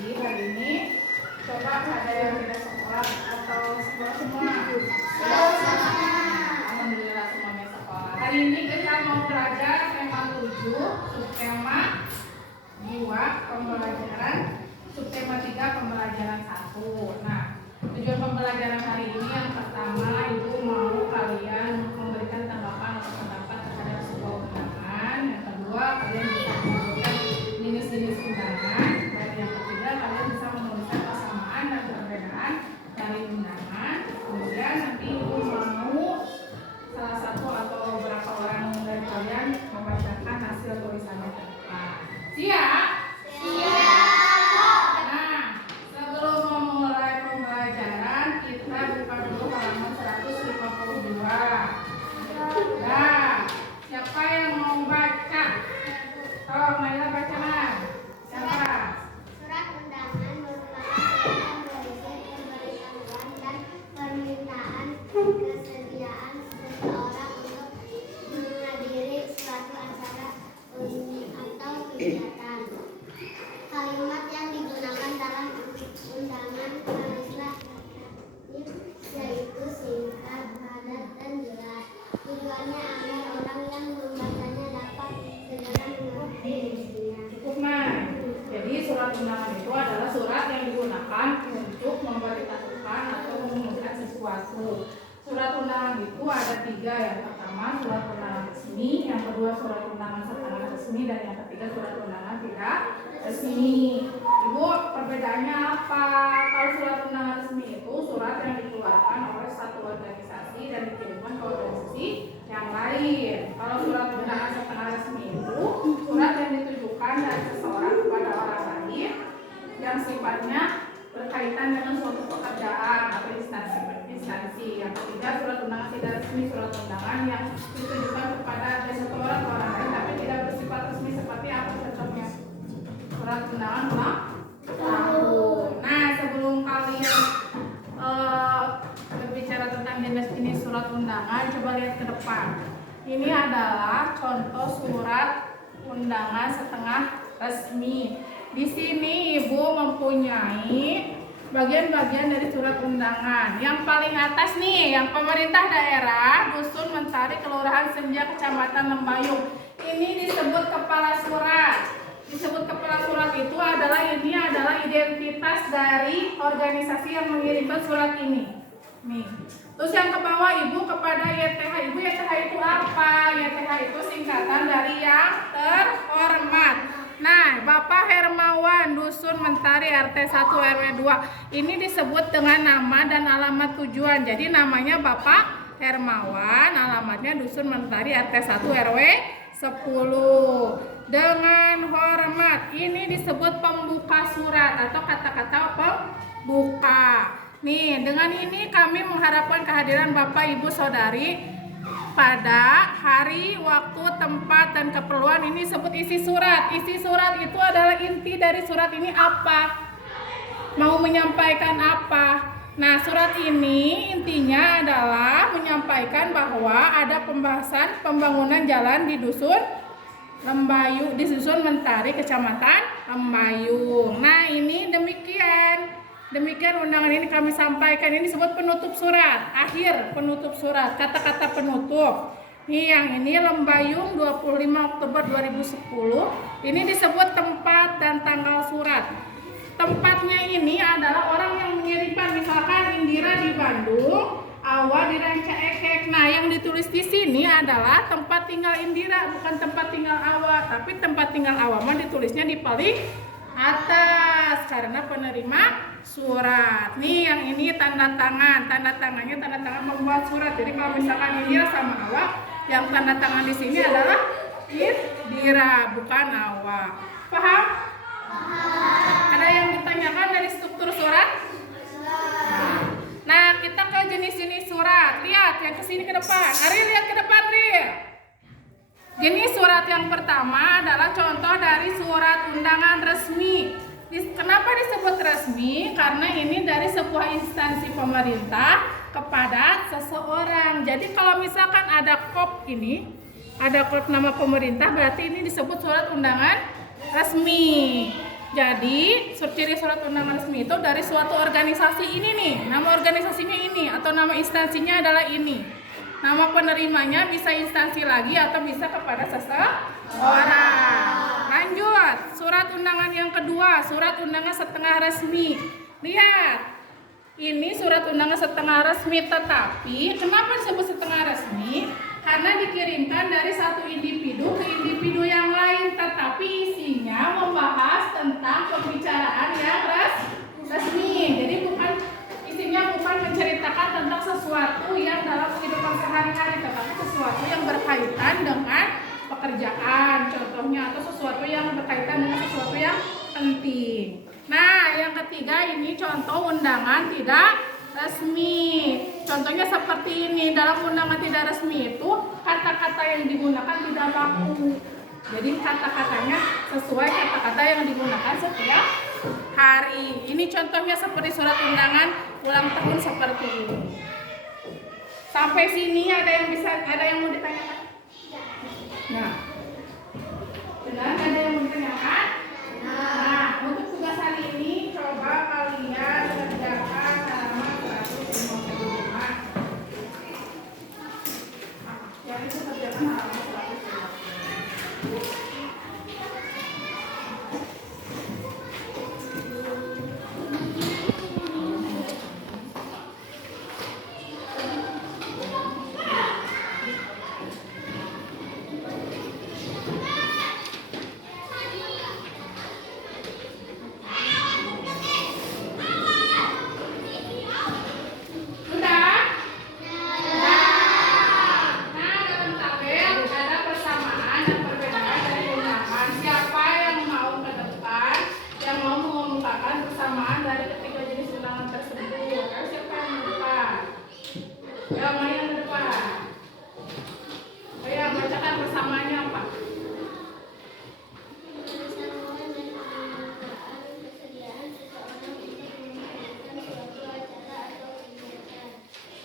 organisasi hari ini. Coba ada yang tidak sekolah atau sekolah semua? Alhamdulillah semuanya sekolah. Hari ini kita mau belajar tema 7, subtema 2 pembelajaran, subtema 3 pembelajaran 1. Nah, tujuan pembelajaran hari ini yang pertama itu mau kalian memberikan tanggapan atau pendapat terhadap sebuah undangan. Yang kedua, kalian bisa menyebutkan jenis-jenis undangan. Dan yang ketiga, kalian bisa menuliskan persamaan dan perbedaan dari undangan. Kemudian nanti ibu mau salah satu atau beberapa orang dari kalian membacakan hasil tulisannya ke depan. Siap? Nah, sebelum memulai pembelajaran, kita buka dulu halaman 152. Nah, siapa yang mau baca? Oh, Naila baca lah. Siapa? Surat undangan merupakan surat berisi pemberitahuan dan permintaan kesediaan seseorang untuk menghadiri suatu acara atau kegiatan. Kalimat yang digunakan dalam undangan haruslah yaitu singkat, padat, dan jelas. Tujuannya agar orang yang membacanya dapat segera mengerti isinya. Cukup, Nay. Jadi surat undangan itu adalah surat yang digunakan untuk memberitahukan atau mengumumkan sesuatu. Surat undangan itu ada 3. Yang pertama surat undangan resmi, yang kedua surat undangan setengah resmi, dan yang ketiga surat undangan tidak resmi. Ibu, perbedaannya apa? Kalau surat undangan resmi itu surat yang dikeluarkan oleh satu organisasi dan dikirimkan ke organisasi yang lain. Kalau surat undangan setengah resmi itu surat yang ditujukan dari seseorang kepada orang lain yang sifatnya berkaitan dengan suatu pekerjaan atau instansi. Yang ketiga surat undangan tidak resmi, surat undangan yang ditujukan kepada satu orang ke orang lain tapi tidak bersifat resmi. Seperti apa contohnya? Surat undangan ulang tahun. Nah, sebelum kalian berbicara tentang jenis surat undangan, coba lihat ke depan. Ini adalah contoh surat undangan setengah resmi. Di sini ibu mempunyai bagian-bagian dari surat undangan. Yang paling atas nih, yang pemerintah daerah, Dusun Mentari, Kelurahan Senja, Kecamatan Lembayung. Ini disebut kepala surat. Disebut kepala surat itu adalah identitas dari organisasi yang mengirimkan surat ini. Nih. Terus yang ke bawah ibu kepada YTH. Ibu, YTH itu apa? YTH itu singkatan dari yang terhormat. Nah, Bapak Hermawan, Dusun Mentari, RT 1 RW 2. Ini disebut dengan nama dan alamat tujuan. Jadi namanya Bapak Hermawan, alamatnya Dusun Mentari, RT 1 RW 10. Dengan hormat, ini disebut pembuka surat atau kata-kata pembuka. Nih, dengan ini kami mengharapkan kehadiran Bapak, Ibu, Saudari pada hari, waktu, tempat, dan keperluan. Ini disebut isi surat. Isi surat itu adalah inti dari surat ini apa? Mau menyampaikan apa? Nah, surat ini intinya adalah menyampaikan bahwa ada pembahasan pembangunan jalan di Dusun Lembayung, di Dusun Mentari, Kecamatan Lembayung. Nah, ini demikian undangan ini kami sampaikan. Ini disebut penutup surat, akhir penutup surat, kata-kata penutup. Nih, yang ini Lembayung 25 Oktober 2010. Ini disebut tempat dan tanggal surat. Tempatnya ini adalah orang yang mengirimkan, misalkan Indira di Bandung, Awa di Ranca Ekek. Nah, yang ditulis di sini adalah tempat tinggal Indira, bukan tempat tinggal Awa. Tapi tempat tinggal Awa mah ditulisnya di paling atas karena penerima surat. Nih, yang ini tanda tangan. Tanda tangan membuat surat. Jadi kalau misalkan Indira sama Awa, yang tanda tangan di sini adalah Indira, bukan Awa. Paham? Ada yang ditanyakan dari struktur surat? Nah, kita ke jenis-jenis surat. Lihat yang kesini ke depan. Ari, lihat ke depan, Ri. Jenis surat yang pertama adalah contoh dari surat undangan resmi. Kenapa disebut resmi? Karena ini dari sebuah instansi pemerintah kepada seseorang. Jadi kalau misalkan ada kop ini, ada kop nama pemerintah, berarti ini disebut surat undangan resmi. Jadi, ciri surat undangan resmi itu dari suatu organisasi ini nih. Nama organisasinya ini atau nama instansinya adalah ini. Nama penerimanya bisa instansi lagi atau bisa kepada seseorang. Lanjut, surat undangan yang kedua, surat undangan setengah resmi. Lihat, ini surat undangan setengah resmi, tetapi kenapa disebut setengah resmi? Karena dikirimkan dari satu individu ke individu yang lain, tetapi isinya membahas tentang pembicaraan yang resmi. Jadi isinya bukan menceritakan tentang sesuatu yang dalam kehidupan sehari-hari, tetapi sesuatu yang berkaitan dengan pekerjaan, contohnya, atau sesuatu yang berkaitan dengan sesuatu yang penting. Nah, yang ketiga ini contoh undangan tidak resmi. Contohnya seperti ini, dalam undangan tidak resmi itu kata-kata yang digunakan tidak baku. Jadi kata-katanya sesuai kata-kata yang digunakan setiap hari. Ini contohnya seperti surat undangan ulang tahun seperti ini. Sampai sini ada yang mau ditanyakan? Nah, benar ada yang mau ditanyakan? Nah, untuk tugas hari ini coba kalian kerjakan halaman 155. Jadi kerjakan halaman 155.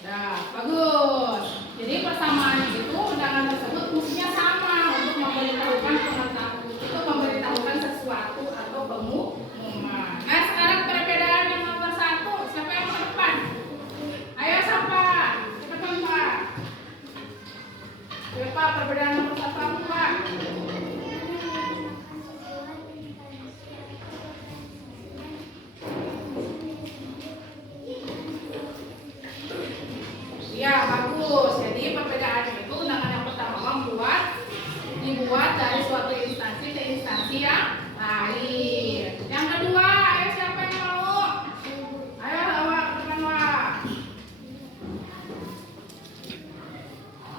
Nah, bagus. Jadi persamaan itu undangan tersebut mestinya sama untuk memberitahukan pengetahuan, itu memberitahukan sesuatu atau pengumuman. Nah, sekarang perbedaan yang nomor 1, siapa yang ke depan? Ayo siapa? Cepetan Pak. Siapa perbedaan nomor 1 apa Pak? Ya, bagus. Jadi perbedaan itu undangan yang pertama dibuat dari suatu instansi ke instansi yang lain. Yang kedua, ayo siapa yang mau? Ayo awak teman Wak.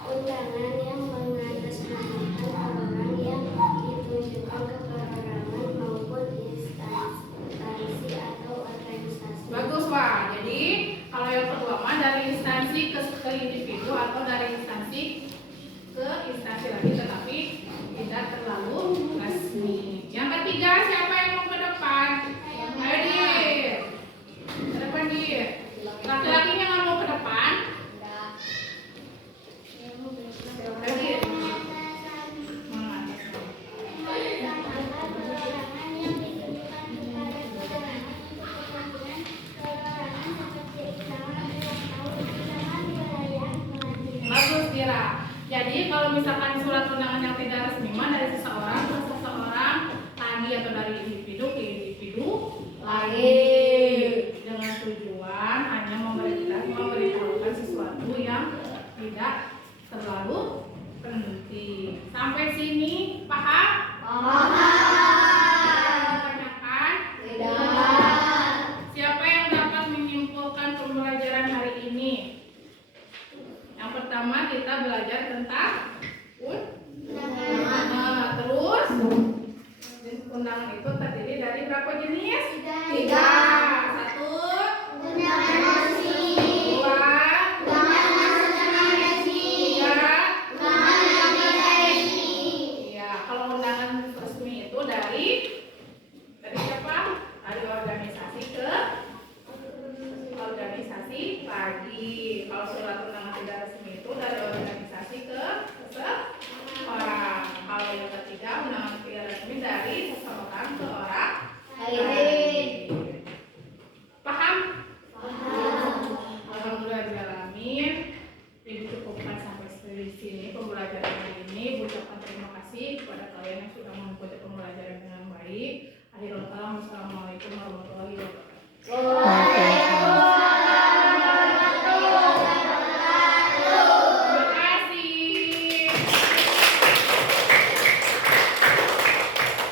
Undangan yang mengatasnamakan orang yang ditunjukkan ke perorangan maupun instansi atau organisasi. Bagus Wak. Jadi kalau yang kedua mah dari instansi ke individu atau dari instansi ke instansi lagi, tetapi tidak terlalu resmi. Yang ketiga, siapa yang mau ke depan? Ayo Dit. Ke depan Dit. Laki-lakinya nggak mau ke depan? Ayo Dit. Bagus Tira. Jadi kalau misalkan surat undangan yang tidak resmi mah dari seseorang ke seseorang lagi atau dari individu ke individu lain dengan tujuan hanya memberitahukan sesuatu yang tidak terlalu penting. Sampai sini paham? Tanyakan? Tidak. Siapa yang dapat menyimpulkan pembelajaran hari ini? Yang pertama kita belajar tentang undangan. Terus undangan itu terdiri dari berapa jenis? 3. 1. Undangan resmi. 2. Undangan setengah resmi. 3. Undangan yang tidak resmi. Iya, kalau undangan resmi itu dari siapa? Dari organisasi ke organisasi lagi. Kalau surat undangan tidak resmi itu dari organisasi ke seseorang. Kalau yang ketiga undangan tidak resmi dari seseorang ke orang alamin. Ibu cukupkan sampai di sini pembelajaran hari ini. Ibu ucapkan terima kasih kepada kalian yang sudah mengikuti pembelajaran dengan baik. Akhirul kalam, wassalamualaikum warahmatullahi wabarakatuh.